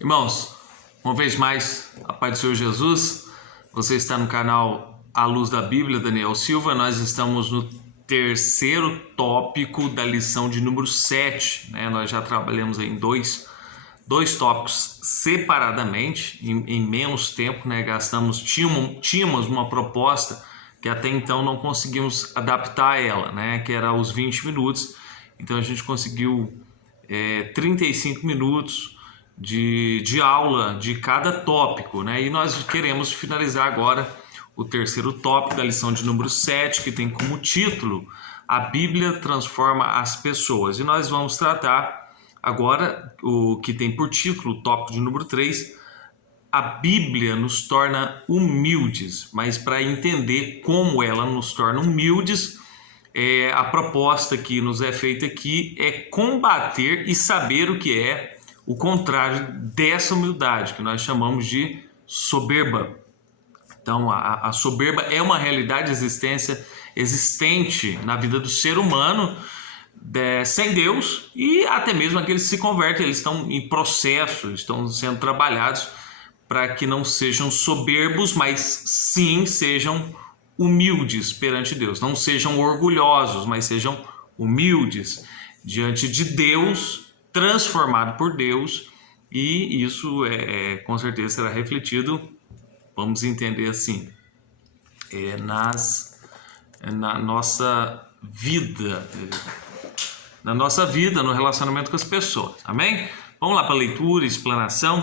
Irmãos, uma vez mais, a paz do Senhor Jesus. Você está no canal A Luz da Bíblia, Daniel Silva. Nós estamos no terceiro tópico da lição de número 7. Nós já trabalhamos em dois tópicos separadamente, em menos tempo. Tínhamos uma proposta que até então não conseguimos adaptar a ela, que era os 20 minutos. Então a gente conseguiu 35 minutos de aula de cada tópico, e nós queremos finalizar agora o terceiro tópico da lição de número 7, que tem como título A Bíblia Transforma as Pessoas. E nós vamos tratar agora o que tem por título, o tópico de número 3, A Bíblia nos torna humildes. Mas para entender como ela nos torna humildes, a proposta que nos é feita aqui é combater e saber o que é o contrário dessa humildade, que nós chamamos de soberba. Então, a soberba é uma realidade existente na vida do ser humano sem Deus, e até mesmo aqueles que se convertem, eles estão em processo, estão sendo trabalhados para que não sejam soberbos, mas sim sejam humildes perante Deus. Não sejam orgulhosos, mas sejam humildes diante de Deus, transformado por Deus, e isso com certeza será refletido, vamos entender assim, na nossa vida, no relacionamento com as pessoas. Amém? Vamos lá para a leitura, explanação.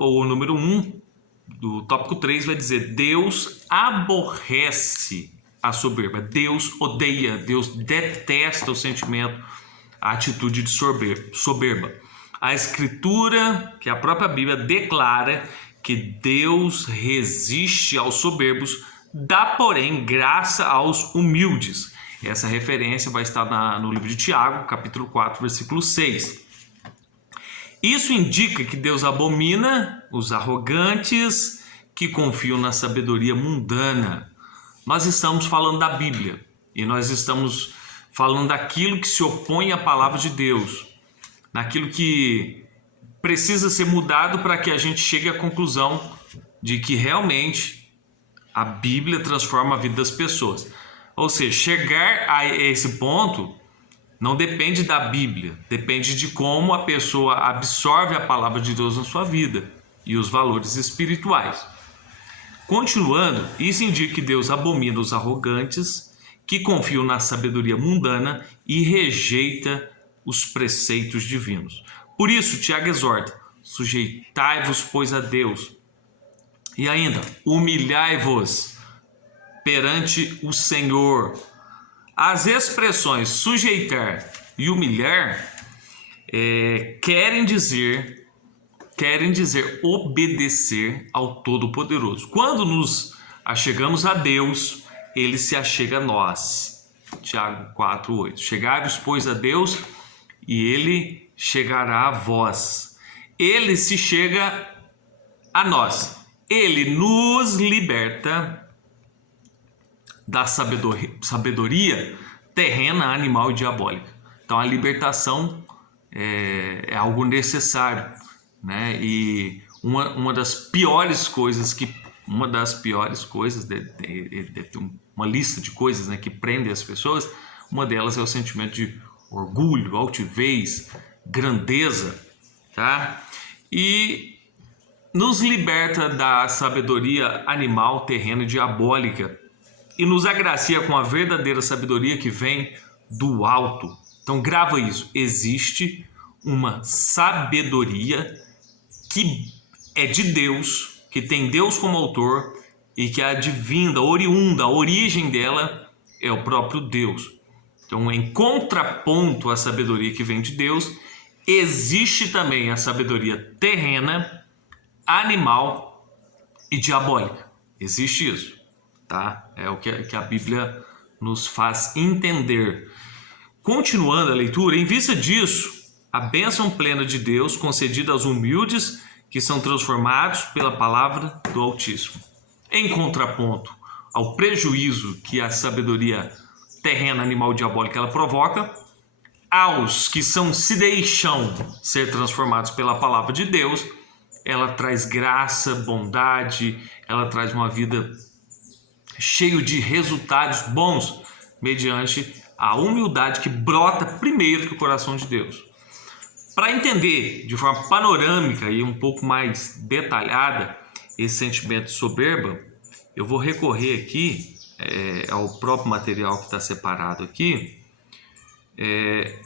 O número 1 do tópico 3 vai dizer: Deus aborrece a soberba. Deus odeia, Deus detesta o sentimento, a atitude de soberba. A Escritura, que é a própria Bíblia, declara que Deus resiste aos soberbos, dá, porém, graça aos humildes. Essa referência vai estar no livro de Tiago, capítulo 4, versículo 6. Isso indica que Deus abomina os arrogantes que confiam na sabedoria mundana. Nós estamos falando da Bíblia e nós estamos falando daquilo que se opõe à palavra de Deus, naquilo que precisa ser mudado para que a gente chegue à conclusão de que realmente a Bíblia transforma a vida das pessoas. Ou seja, chegar a esse ponto não depende da Bíblia, depende de como a pessoa absorve a palavra de Deus na sua vida e os valores espirituais. Continuando, isso indica que Deus abomina os arrogantes que confiam na sabedoria mundana e rejeita os preceitos divinos. Por isso, Tiago exorta: sujeitai-vos, pois, a Deus. E ainda, humilhai-vos perante o Senhor. As expressões sujeitar e humilhar querem dizer obedecer ao Todo-Poderoso. Quando nos achegamos a Deus, Ele se achega a nós. Tiago 4:8. Chegai-vos, pois, a Deus, e Ele chegará a vós. Ele se chega a nós. Ele nos liberta da sabedoria terrena, animal e diabólica. Então a libertação é algo necessário, E uma das piores coisas deve ter uma lista de coisas, que prendem as pessoas. Uma delas é o sentimento de orgulho, altivez, grandeza, tá? E nos liberta da sabedoria animal, terrena e diabólica, e nos agracia com a verdadeira sabedoria que vem do alto. Então grava isso: existe uma sabedoria que é de Deus, que tem Deus como autor e que oriunda, a origem dela é o próprio Deus. Então, em contraponto à sabedoria que vem de Deus, existe também a sabedoria terrena, animal e diabólica. Existe isso, tá? É o que a Bíblia nos faz entender. Continuando a leitura, em vista disso, a bênção plena de Deus concedida aos humildes que são transformados pela palavra do Altíssimo. Em contraponto ao prejuízo que a sabedoria terrena, animal e diabólica ela provoca, aos que se deixam ser transformados pela palavra de Deus, ela traz graça, bondade, ela traz uma vida cheia de resultados bons, mediante a humildade que brota primeiro do coração de Deus. Para entender de forma panorâmica e um pouco mais detalhada esse sentimento de soberba, eu vou recorrer aqui ao próprio material que está separado aqui.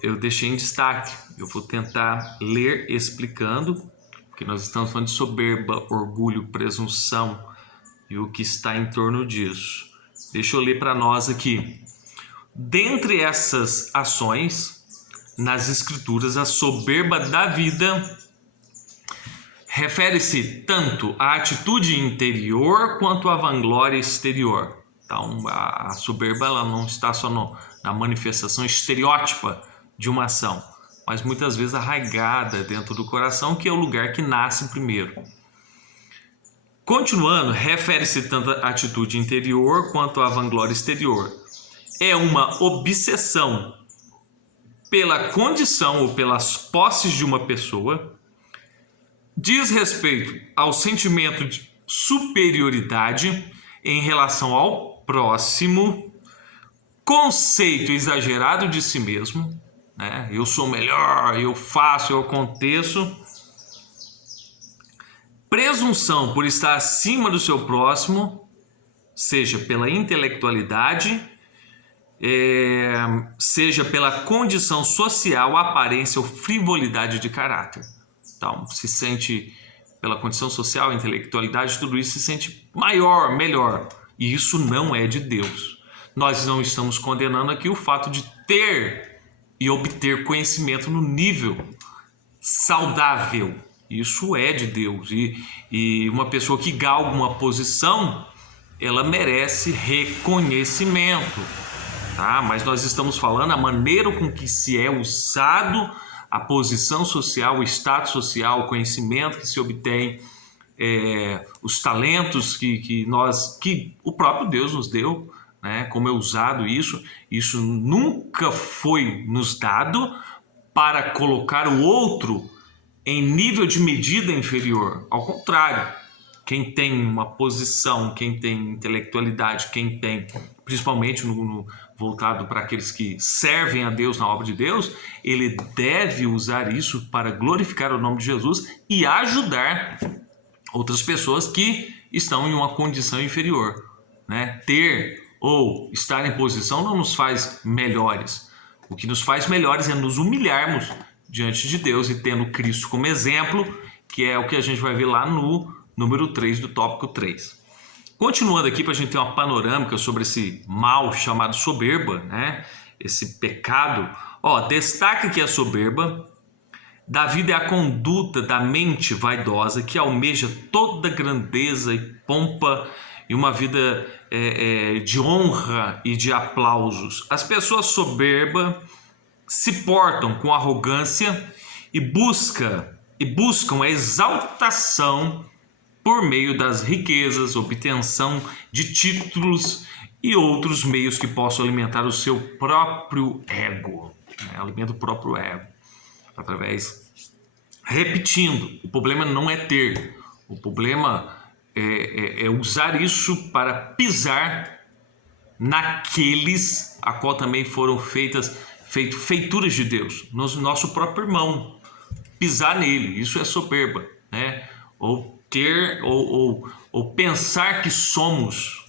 Eu deixei em destaque, eu vou tentar ler explicando, porque nós estamos falando de soberba, orgulho, presunção e o que está em torno disso. Deixa eu ler para nós aqui. Dentre essas ações, nas Escrituras, a soberba da vida refere-se tanto à atitude interior quanto à vanglória exterior. Então, a soberba ela não está só na manifestação estereótipa de uma ação, mas muitas vezes arraigada dentro do coração, que é o lugar que nasce primeiro. Continuando, refere-se tanto à atitude interior quanto à vanglória exterior. É uma obsessão pela condição ou pelas posses de uma pessoa, diz respeito ao sentimento de superioridade em relação ao próximo, conceito exagerado de si mesmo, né? Eu sou melhor, eu faço, eu aconteço. Presunção por estar acima do seu próximo, seja pela intelectualidade, seja pela condição social, aparência ou frivolidade de caráter. Então, se sente pela condição social, intelectualidade, tudo isso se sente maior, melhor. E isso não é de Deus. Nós não estamos condenando aqui o fato de ter e obter conhecimento no nível saudável. Isso é de Deus. E uma pessoa que galga uma posição, ela merece reconhecimento. Tá? Mas nós estamos falando a maneira com que se é usado a posição social, o status social, o conhecimento que se obtém, os talentos que o próprio Deus nos deu, né? Como é usado isso nunca foi nos dado para colocar o outro em nível de medida inferior. Ao contrário, quem tem uma posição, quem tem intelectualidade, quem tem, principalmente voltado para aqueles que servem a Deus na obra de Deus, ele deve usar isso para glorificar o nome de Jesus e ajudar outras pessoas que estão em uma condição inferior, né? Ter ou estar em posição não nos faz melhores. O que nos faz melhores é nos humilharmos diante de Deus e tendo Cristo como exemplo, que é o que a gente vai ver lá no número 3 do tópico 3. Continuando aqui para a gente ter uma panorâmica sobre esse mal chamado soberba, né? Esse pecado. Destaca que a soberba da vida é a conduta da mente vaidosa que almeja toda grandeza e pompa e uma vida de honra e de aplausos. As pessoas soberbas se portam com arrogância e buscam a exaltação por meio das riquezas, obtenção de títulos e outros meios que possam alimentar o seu próprio ego. Alimenta o próprio ego. Repetindo, o problema não é ter, o problema é usar isso para pisar naqueles a qual também foram feituras de Deus, no nosso próprio irmão. Pisar nele, isso é soberba, né? Ou ter, ou pensar que somos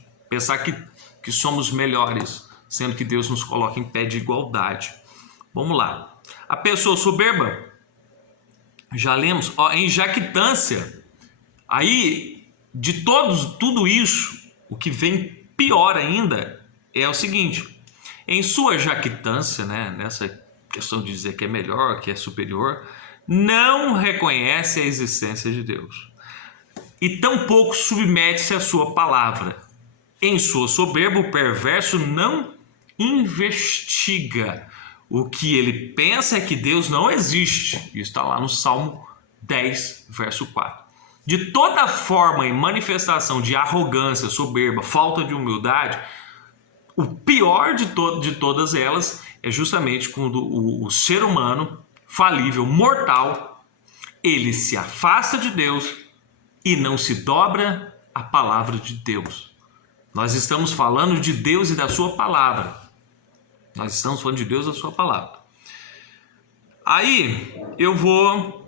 melhores, sendo que Deus nos coloca em pé de igualdade. Vamos lá. A pessoa soberba, já lemos, em jactância. Aí, de tudo isso, o que vem pior ainda é o seguinte: em sua jactância, né, nessa questão de dizer que é melhor, que é superior, não reconhece a existência de Deus e tampouco submete-se à sua palavra. Em sua soberba, o perverso não investiga. O que ele pensa é que Deus não existe. Isso está lá no Salmo 10, verso 4. De toda forma e manifestação de arrogância, soberba, falta de humildade, o pior de todas elas é justamente quando o ser humano falível, mortal, ele se afasta de Deus e não se dobra à palavra de Deus. Nós estamos falando de Deus e da sua palavra. Nós estamos falando de Deus e da sua palavra. Aí eu vou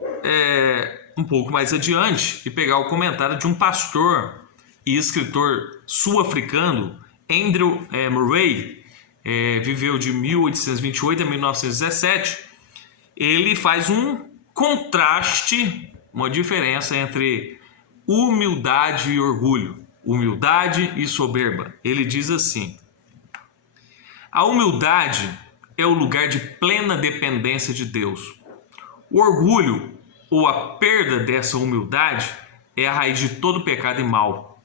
um pouco mais adiante e pegar o comentário de um pastor e escritor sul-africano, Andrew Murray, viveu de 1828 a 1917. Ele faz um contraste, uma diferença entre humildade e orgulho, humildade e soberba. Ele diz assim: a humildade é o lugar de plena dependência de Deus. O orgulho, ou a perda dessa humildade, é a raiz de todo pecado e mal.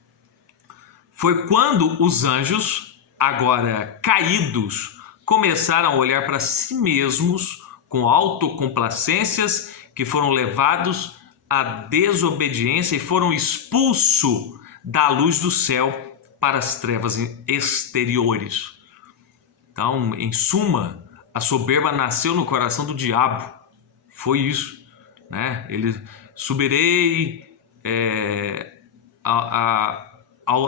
Foi quando os anjos, agora caídos, começaram a olhar para si mesmos com autocomplacências, que foram levados à desobediência e foram expulsos da luz do céu para as trevas exteriores. Então, em suma, a soberba nasceu no coração do diabo. Foi isso, né? Ele subirei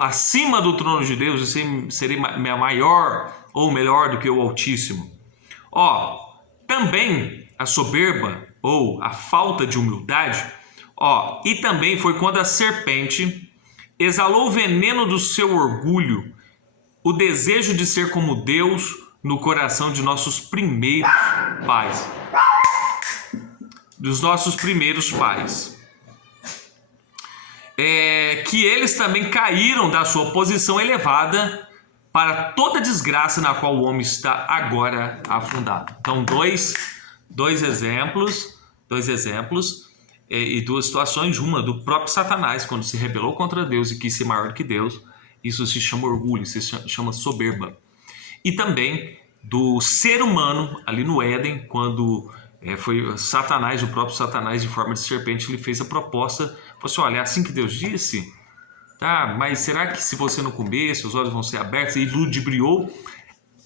acima do trono de Deus e serei maior ou melhor do que o Altíssimo. Também a soberba ou a falta de humildade, e também foi quando a serpente exalou o veneno do seu orgulho, o desejo de ser como Deus no coração de nossos primeiros pais. Dos nossos primeiros pais. Que eles também caíram da sua posição elevada para toda a desgraça na qual o homem está agora afundado. Então, dois exemplos e duas situações. Uma do próprio Satanás, quando se rebelou contra Deus e quis ser maior que Deus. Isso se chama orgulho, se chama soberba. E também do ser humano ali no Éden, quando foi Satanás, o próprio Satanás, em forma de serpente, ele fez a proposta, falou assim: olha, é assim que Deus disse, tá? Mas será que se você não comer, seus olhos vão ser abertos? E ludibriou.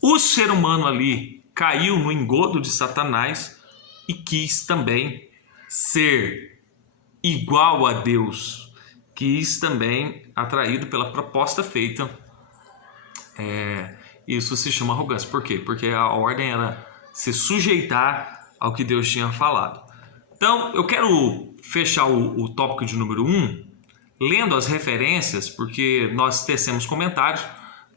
O ser humano ali caiu no engodo de Satanás e quis também ser igual a Deus, quis também, atraído pela proposta feita. Isso se chama arrogância. Por quê? Porque a ordem era se sujeitar ao que Deus tinha falado. Então, eu quero fechar o tópico de número 1, lendo as referências, porque nós tecemos comentários,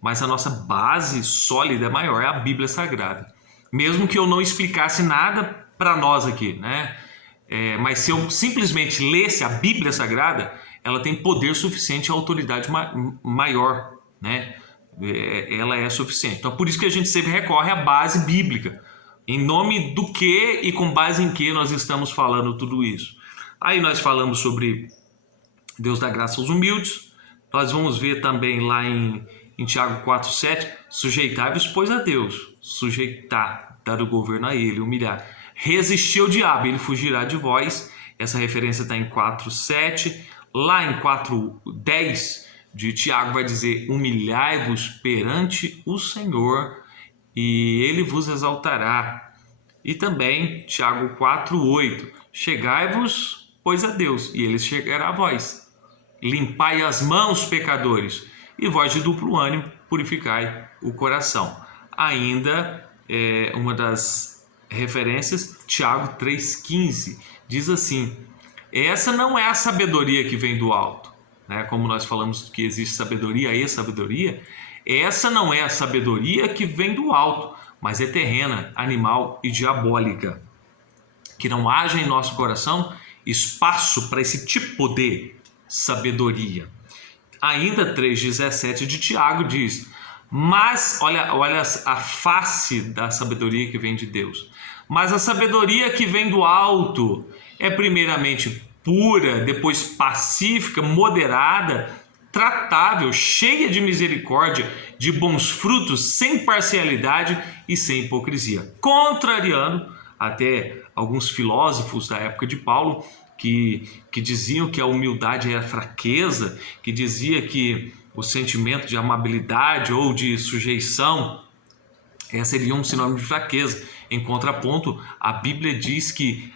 mas a nossa base sólida maior é a Bíblia Sagrada. Mesmo que eu não explicasse nada para nós aqui, né? Mas se eu simplesmente lesse a Bíblia Sagrada, ela tem poder suficiente e autoridade maior, né? Ela é suficiente. Então, por isso que a gente sempre recorre à base bíblica. Em nome do que e com base em que nós estamos falando tudo isso. Aí nós falamos sobre Deus dá graça aos humildes. Nós vamos ver também lá em Tiago 4,7, sujeitai-vos, pois, a Deus. Sujeitar, dar o governo a ele, humilhar. Resistir ao diabo, ele fugirá de vós. Essa referência está em 4,7. Lá em 4,10 de Tiago vai dizer: humilhai-vos perante o Senhor e ele vos exaltará. E também Tiago 4,8, chegai-vos, pois, a Deus, e ele chegará a vós. Limpai as mãos, pecadores, e vós de duplo ânimo purificai o coração. Ainda uma das referências, Tiago 3,15, diz assim: essa não é a sabedoria que vem do alto, né? Como nós falamos que existe sabedoria e sabedoria, essa não é a sabedoria que vem do alto, mas é terrena, animal e diabólica. Que não haja em nosso coração espaço para esse tipo de sabedoria. Ainda 3,17 de Tiago diz: mas, olha a face da sabedoria que vem de Deus. Mas a sabedoria que vem do alto é primeiramente pura, depois pacífica, moderada, tratável, cheia de misericórdia, de bons frutos, sem parcialidade e sem hipocrisia. Contrariando até alguns filósofos da época de Paulo, que diziam que a humildade era fraqueza, que dizia que o sentimento de amabilidade ou de sujeição, seria um sinônimo de fraqueza. Em contraponto, a Bíblia diz que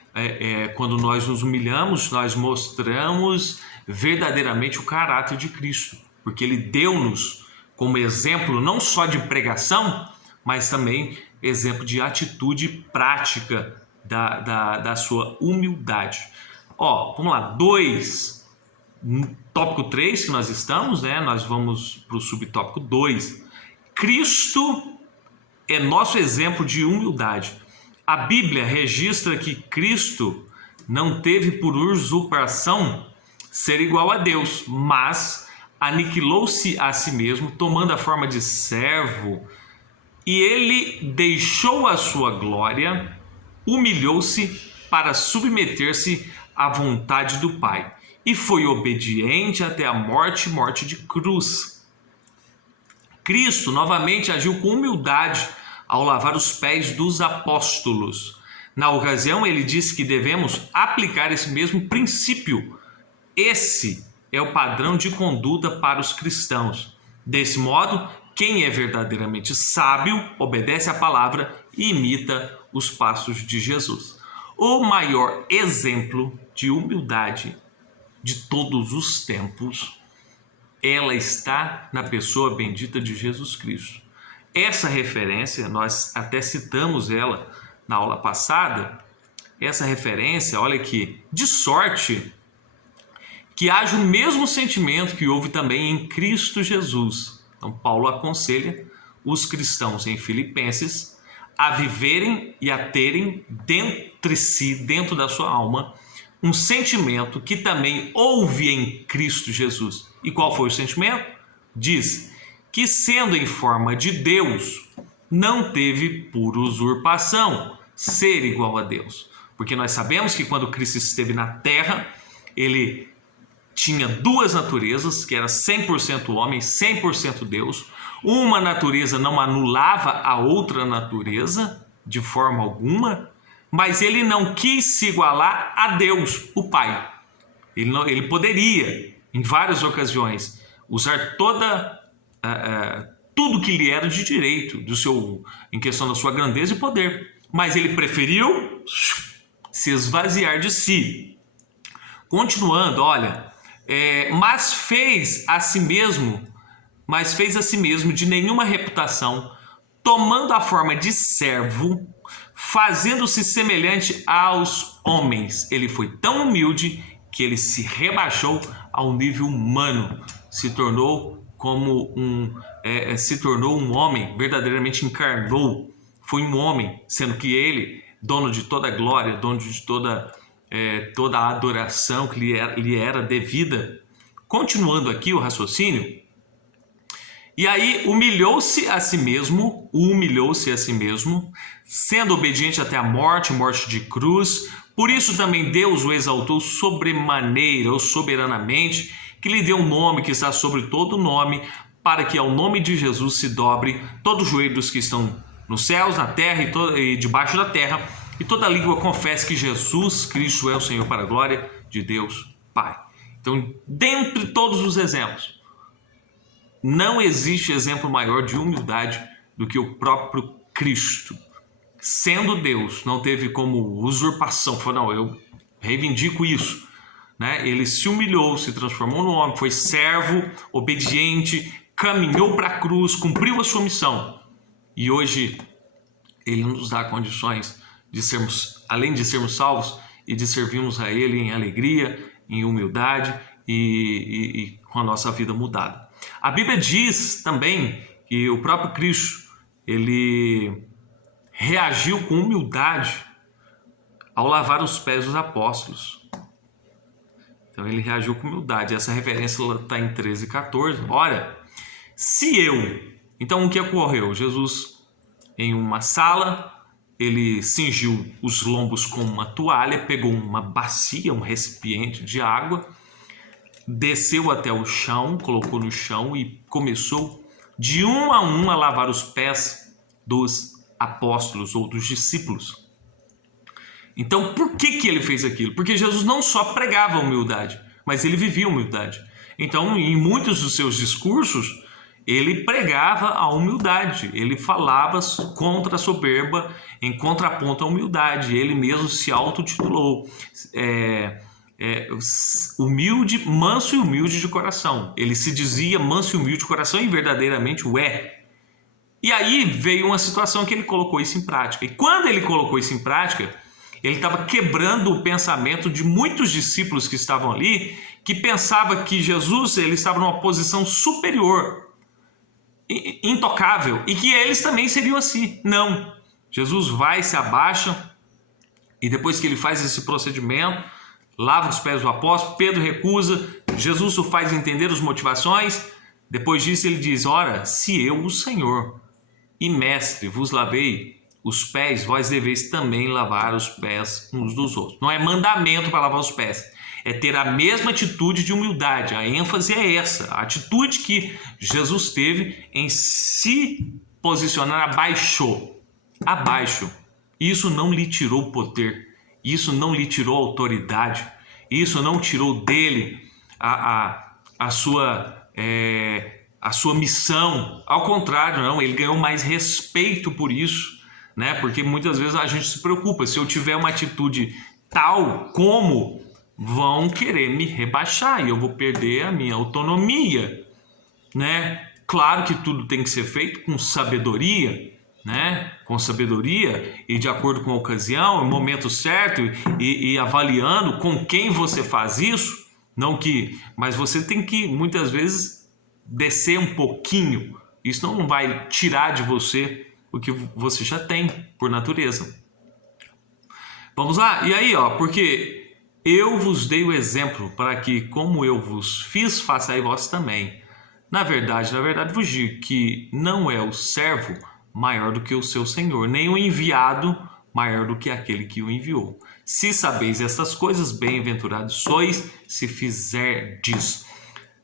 quando nós nos humilhamos, nós mostramos verdadeiramente o caráter de Cristo, porque Ele deu-nos como exemplo não só de pregação, mas também exemplo de atitude prática da sua humildade. Vamos lá, tópico 3 que nós estamos, né? Nós vamos para o subtópico 2. Cristo é nosso exemplo de humildade. A Bíblia registra que Cristo não teve por usurpação ser igual a Deus, mas aniquilou-se a si mesmo, tomando a forma de servo, e ele deixou a sua glória, humilhou-se para submeter-se à vontade do Pai, e foi obediente até a morte de cruz. Cristo novamente agiu com humildade ao lavar os pés dos apóstolos. Na ocasião, ele disse que devemos aplicar esse mesmo princípio. Esse é o padrão de conduta para os cristãos. Desse modo, quem é verdadeiramente sábio obedece à palavra e imita os passos de Jesus. O maior exemplo de humildade de todos os tempos, ela está na pessoa bendita de Jesus Cristo. Essa referência, nós até citamos ela na aula passada, essa referência, olha aqui, de sorte que haja o mesmo sentimento que houve também em Cristo Jesus. Então, Paulo aconselha os cristãos em Filipenses a viverem e a terem dentro da sua alma, um sentimento que também houve em Cristo Jesus. E qual foi o sentimento? Diz que, sendo em forma de Deus, não teve por usurpação ser igual a Deus. Porque nós sabemos que quando Cristo esteve na terra, ele tinha duas naturezas, que era 100% homem, 100% Deus. Uma natureza não anulava a outra natureza de forma alguma, mas ele não quis se igualar a Deus, o Pai. Ele poderia, em várias ocasiões, usar tudo que lhe era de direito, em questão da sua grandeza e poder, mas ele preferiu se esvaziar de si. Continuando, olha, mas fez a si mesmo de nenhuma reputação, tomando a forma de servo, fazendo-se semelhante aos homens. Ele foi tão humilde que ele se rebaixou ao nível humano, se tornou um homem, verdadeiramente encarnou, foi um homem, sendo que ele, dono de toda a glória, dono de toda a adoração que lhe era devida. Continuando aqui o raciocínio, e aí humilhou-se a si mesmo, sendo obediente até a morte de cruz. Por isso também Deus o exaltou sobremaneira ou soberanamente, que lhe deu um nome que está sobre todo nome, para que ao nome de Jesus se dobre todo o joelho dos que estão nos céus, na terra e debaixo da terra, e toda língua confesse que Jesus Cristo é o Senhor, para a glória de Deus Pai. Então, dentre todos os exemplos, não existe exemplo maior de humildade do que o próprio Cristo. Sendo Deus, não teve como usurpação, falou, não, eu reivindico isso. Né? Ele se humilhou, se transformou no homem, foi servo, obediente, caminhou para a cruz, cumpriu a sua missão. E hoje ele nos dá condições de sermos, além de sermos salvos, e de servirmos a Ele em alegria, em humildade e com a nossa vida mudada. A Bíblia diz também que o próprio Cristo, ele reagiu com humildade ao lavar os pés dos apóstolos. Então ele reagiu com humildade. Essa referência está em 13:14. Olha, então o que ocorreu? Jesus, em uma sala, ele cingiu os lombos com uma toalha, pegou uma bacia, um recipiente de água, desceu até o chão, colocou no chão e começou de um a lavar os pés dos apóstolos ou dos discípulos. Então, por que ele fez aquilo? Porque Jesus não só pregava a humildade, mas ele vivia a humildade. Então, em muitos dos seus discursos, ele pregava a humildade, ele falava contra a soberba, em contraponto à humildade. Ele mesmo se autotitulou humilde, manso e humilde de coração. Ele se dizia manso e humilde de coração e verdadeiramente o é. E aí veio uma situação que ele colocou isso em prática. E quando ele colocou isso em prática, ele estava quebrando o pensamento de muitos discípulos que estavam ali, que pensavam que Jesus ele estava numa posição superior, intocável, e que eles também seriam assim. Não. Jesus vai, se abaixa, e depois que ele faz esse procedimento, lava os pés do apóstolo, Pedro recusa, Jesus o faz entender as motivações. Depois disso ele diz: ora, se eu, o Senhor e mestre, vos lavei os pés, vós deveis também lavar os pés uns dos outros. Não é mandamento para lavar os pés, é ter a mesma atitude de humildade. A ênfase é essa, a atitude que Jesus teve em se posicionar abaixo. Isso não lhe tirou poder, isso não lhe tirou autoridade, isso não tirou dele a sua missão. Ao contrário, não, ele ganhou mais respeito por isso, né? Porque muitas vezes a gente se preocupa, se eu tiver uma atitude tal como, vão querer me rebaixar e eu vou perder a minha autonomia, né? Claro que tudo tem que ser feito com sabedoria, né? Com sabedoria e de acordo com a ocasião, o momento certo e avaliando com quem você faz isso, mas você tem que muitas vezes descer um pouquinho. Isso não vai tirar de você o que você já tem por natureza. Vamos lá? E aí, porque eu vos dei o exemplo para que, como eu vos fiz, façai vós também. Na verdade, vos digo que não é o servo maior do que o seu senhor, nem o enviado maior do que aquele que o enviou. Se sabeis estas coisas, bem-aventurados sois se fizerdes.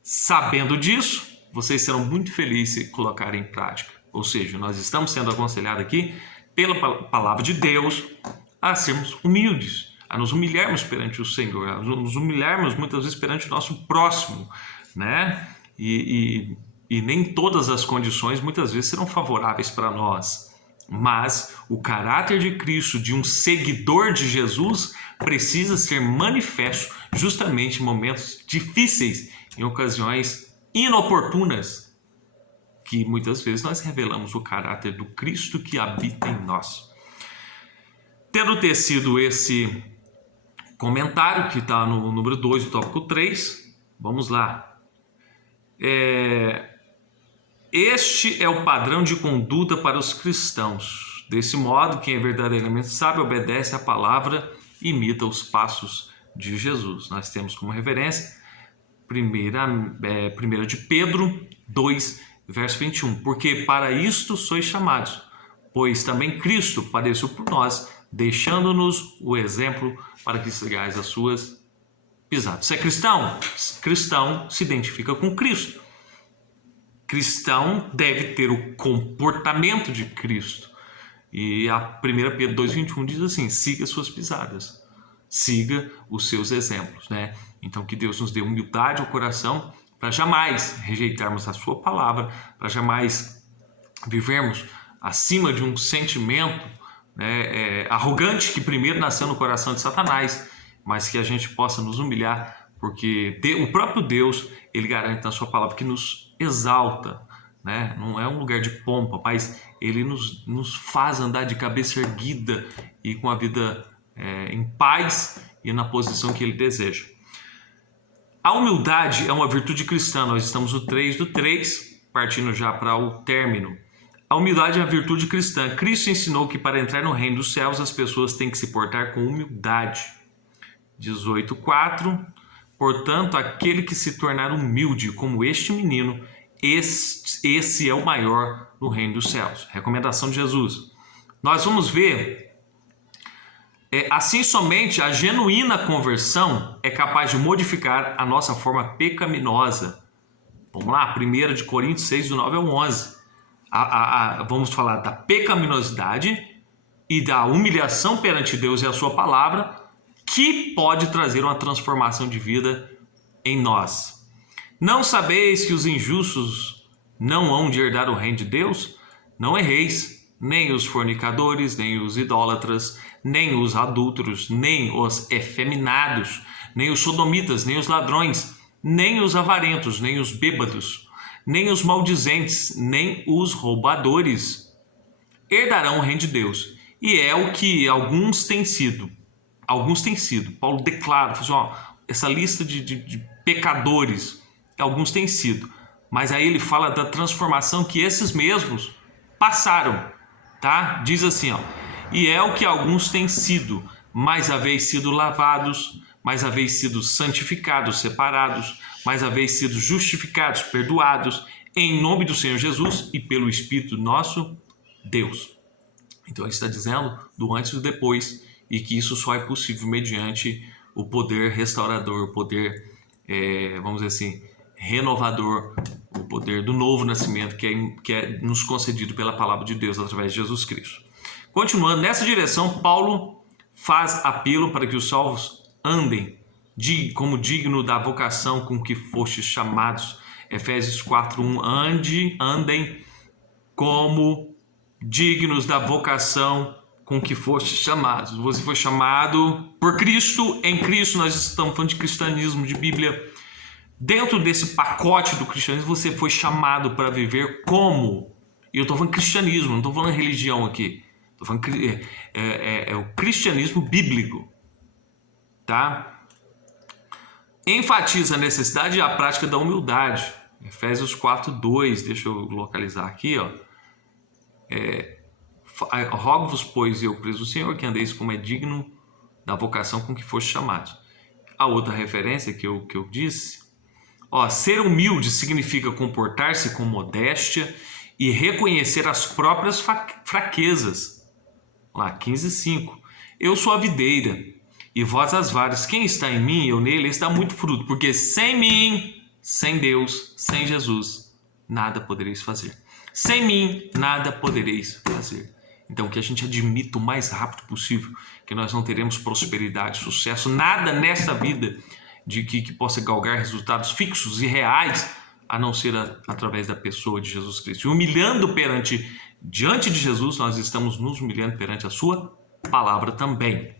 Sabendo disso, vocês serão muito felizes se colocarem em prática. Ou seja, nós estamos sendo aconselhados aqui pela palavra de Deus a sermos humildes, a nos humilharmos perante o Senhor, a nos humilharmos muitas vezes perante o nosso próximo, né? E nem todas as condições muitas vezes serão favoráveis para nós, mas o caráter de Cristo, de um seguidor de Jesus, precisa ser manifesto justamente em momentos difíceis, em ocasiões inoportunas, que muitas vezes nós revelamos o caráter do Cristo que habita em nós. Tendo tecido esse comentário que está no número 2 do tópico 3, vamos lá. Este é o padrão de conduta para os cristãos. Desse modo, quem é verdadeiramente sábio obedece à palavra e imita os passos de Jesus. Nós temos como referência 1 de Pedro 2, verso 21. Porque para isto sois chamados, pois também Cristo padeceu por nós, deixando-nos o exemplo para que sigais as suas pisadas. Você é cristão? Cristão se identifica com Cristo. Cristão deve ter o comportamento de Cristo. E a 1 Pedro 2,21 diz assim: siga as suas pisadas, siga os seus exemplos, né? Então que Deus nos dê humildade ao coração para jamais rejeitarmos a sua palavra, para jamais vivermos acima de um sentimento, né, arrogante que primeiro nasceu no coração de Satanás, mas que a gente possa nos humilhar, porque o próprio Deus, ele garante na sua palavra que nos exalta, né? Não é um lugar de pompa, mas ele nos faz andar de cabeça erguida e com a vida em paz e na posição que ele deseja. A humildade é uma virtude cristã. Nós estamos no 3 do 3, partindo já para o término. A humildade é uma virtude cristã. Cristo ensinou que para entrar no reino dos céus as pessoas têm que se portar com humildade. 18:4. Portanto, aquele que se tornar humilde como este menino, esse é o maior no reino dos céus. Recomendação de Jesus. Nós vamos ver, assim somente a genuína conversão é capaz de modificar a nossa forma pecaminosa. Vamos lá, 1 de Coríntios 6, do 9 ao 11. Vamos falar da pecaminosidade e da humilhação perante Deus e a sua palavra, que pode trazer uma transformação de vida em nós. Não sabeis que os injustos não hão de herdar o reino de Deus? Não erreis, nem os fornicadores, nem os idólatras, nem os adúlteros, nem os efeminados, nem os sodomitas, nem os ladrões, nem os avarentos, nem os bêbados, nem os maldizentes, nem os roubadores herdarão o reino de Deus. E é o que alguns têm sido. Alguns têm sido. Paulo declara, essa lista de pecadores, alguns têm sido. Mas aí ele fala da transformação que esses mesmos passaram, tá? Diz assim, e é o que alguns têm sido, mas haveis sido lavados, mas haveis sido santificados, separados, mas haveis sido justificados, perdoados, em nome do Senhor Jesus e pelo Espírito nosso Deus. Então ele está dizendo do antes e do depois, e que isso só é possível mediante o poder restaurador, o poder, vamos dizer assim, renovador, o poder do novo nascimento que é nos concedido pela palavra de Deus através de Jesus Cristo. Continuando nessa direção, Paulo faz apelo para que os salvos andem como digno da vocação com que fostes chamados. Efésios 4:1, andem como dignos da vocação com que fostes chamados. Você foi chamado por Cristo, em Cristo. Nós estamos falando de cristianismo, de Bíblia. Dentro desse pacote do cristianismo, você foi chamado para viver como? E eu estou falando cristianismo, não estou falando religião aqui. Estou falando o cristianismo bíblico, tá? Enfatiza a necessidade e a prática da humildade. Efésios 4:2, deixa eu localizar aqui, rogo-vos, pois eu preso o Senhor, que andeis como é digno da vocação com que foste chamados. A outra referência que eu disse, ser humilde significa comportar-se com modéstia e reconhecer as próprias fraquezas. Lá, 15:5. Eu sou a videira e vós as varas. Quem está em mim, eu nele, está muito fruto, porque sem mim, sem Deus, sem Jesus, nada podereis fazer. Sem mim, nada podereis fazer. Então, que a gente admita o mais rápido possível que nós não teremos prosperidade, sucesso, nada nessa vida de que possa galgar resultados fixos e reais, a não ser através da pessoa de Jesus Cristo. E humilhando diante de Jesus, nós estamos nos humilhando perante a sua palavra também.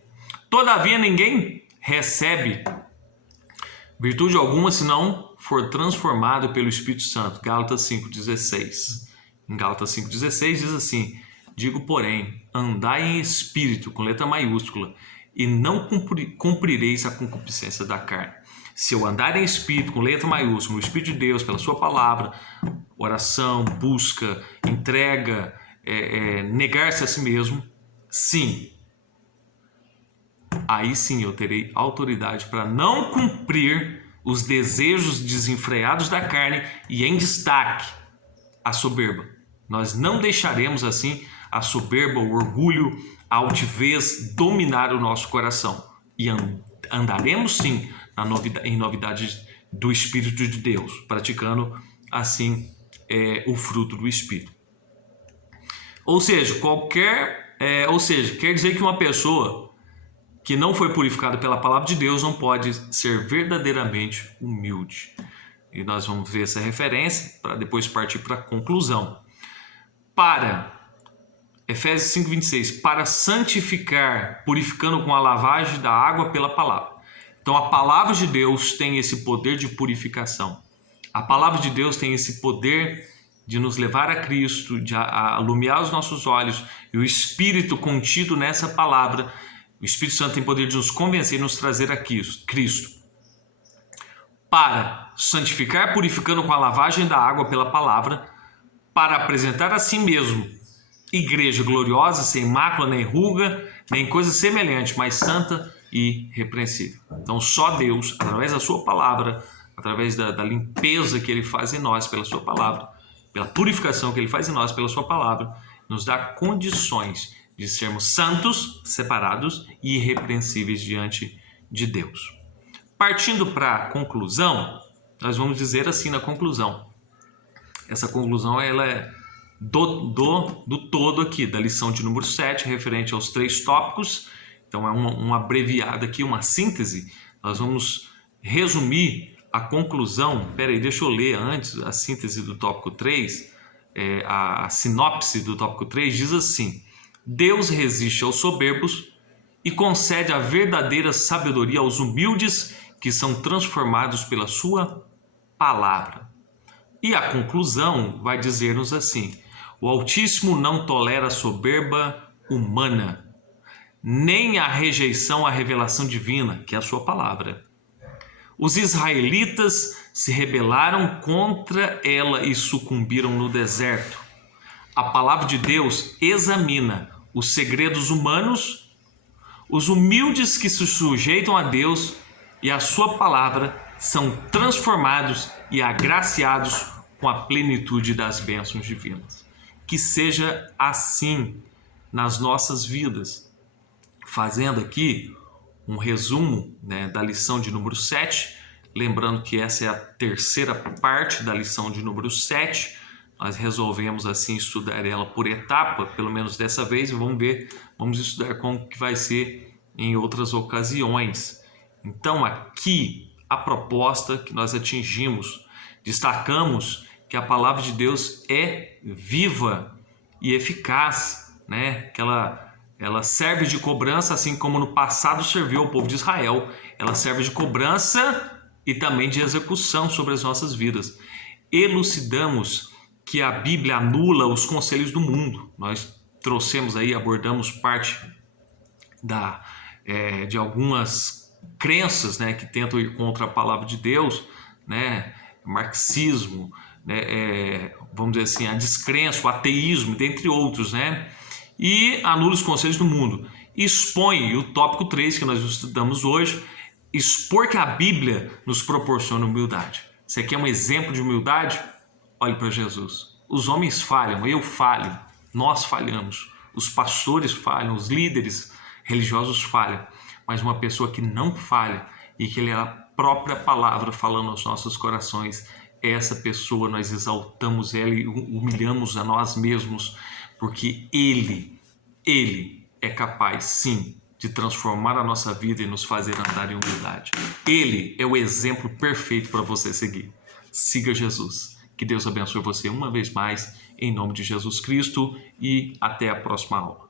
Todavia, ninguém recebe virtude alguma se não for transformado pelo Espírito Santo. Gálatas 5:16. Em Gálatas 5:16 diz assim: digo, porém, andai em espírito, com letra maiúscula, e não cumprireis a concupiscência da carne. Se eu andar em espírito, com letra maiúscula, no Espírito de Deus, pela sua palavra, oração, busca, entrega, negar-se a si mesmo, sim, aí sim eu terei autoridade para não cumprir os desejos desenfreados da carne e, em destaque, a soberba. Nós não deixaremos assim a soberba, o orgulho, a altivez dominar o nosso coração. E andaremos sim em novidade do Espírito de Deus, praticando assim o fruto do Espírito. Ou seja, quer dizer que uma pessoa que não foi purificada pela palavra de Deus não pode ser verdadeiramente humilde. E nós vamos ver essa referência para depois partir para a conclusão. Efésios 5:26, para santificar, purificando com a lavagem da água pela palavra. Então a palavra de Deus tem esse poder de purificação. A palavra de Deus tem esse poder de nos levar a Cristo, de alumiar os nossos olhos, e o Espírito contido nessa palavra, o Espírito Santo tem poder de nos convencer e nos trazer a Cristo. Para santificar, purificando com a lavagem da água pela palavra, para apresentar a si mesmo igreja gloriosa, sem mácula, nem ruga, nem coisa semelhante, mas santa e repreensível. Então só Deus, através da sua palavra, através da limpeza que Ele faz em nós pela sua palavra, pela purificação que Ele faz em nós pela sua palavra, nos dá condições de sermos santos, separados e irrepreensíveis diante de Deus. Partindo para a conclusão, nós vamos dizer assim na conclusão. Essa conclusão ela é do todo aqui, da lição de número 7, referente aos 3 tópicos. Então é um abreviado aqui, uma síntese. Nós vamos resumir a conclusão, peraí, deixa eu ler antes a síntese do tópico 3, a sinopse do tópico 3 diz assim: Deus resiste aos soberbos e concede a verdadeira sabedoria aos humildes que são transformados pela sua palavra. E a conclusão vai dizer-nos assim: o Altíssimo não tolera a soberba humana, nem a rejeição à revelação divina, que é a sua palavra. Os israelitas se rebelaram contra ela e sucumbiram no deserto. A palavra de Deus examina os segredos humanos, os humildes que se sujeitam a Deus e a sua palavra são transformados e agraciados com a plenitude das bênçãos divinas. Que seja assim nas nossas vidas. Fazendo aqui um resumo, da lição de número 7, lembrando que essa é a terceira parte da lição de número 7, nós resolvemos assim estudar ela por etapa, pelo menos dessa vez, e vamos estudar como que vai ser em outras ocasiões. Então aqui a proposta que nós atingimos, destacamos que a palavra de Deus é viva e eficaz, que ela serve de cobrança, assim como no passado serviu ao povo de Israel. Ela serve de cobrança e também de execução sobre as nossas vidas. Elucidamos que a Bíblia anula os conselhos do mundo. Nós trouxemos aí, abordamos parte de algumas crenças, que tentam ir contra a palavra de Deus, marxismo, vamos dizer assim, a descrença, o ateísmo, dentre outros, e anula os conselhos do mundo. Expõe o tópico 3 que nós estudamos hoje, expor que a Bíblia nos proporciona humildade. Você quer um exemplo de humildade? Olhe para Jesus. Os homens falham, eu falho, nós falhamos, os pastores falham, os líderes religiosos falham, mas uma pessoa que não falha e que é a própria palavra falando aos nossos corações, essa pessoa nós exaltamos ela e humilhamos a nós mesmos, porque Ele é capaz, sim, de transformar a nossa vida e nos fazer andar em humildade. Ele é o exemplo perfeito para você seguir. Siga Jesus. Que Deus abençoe você uma vez mais, em nome de Jesus Cristo, e até a próxima aula.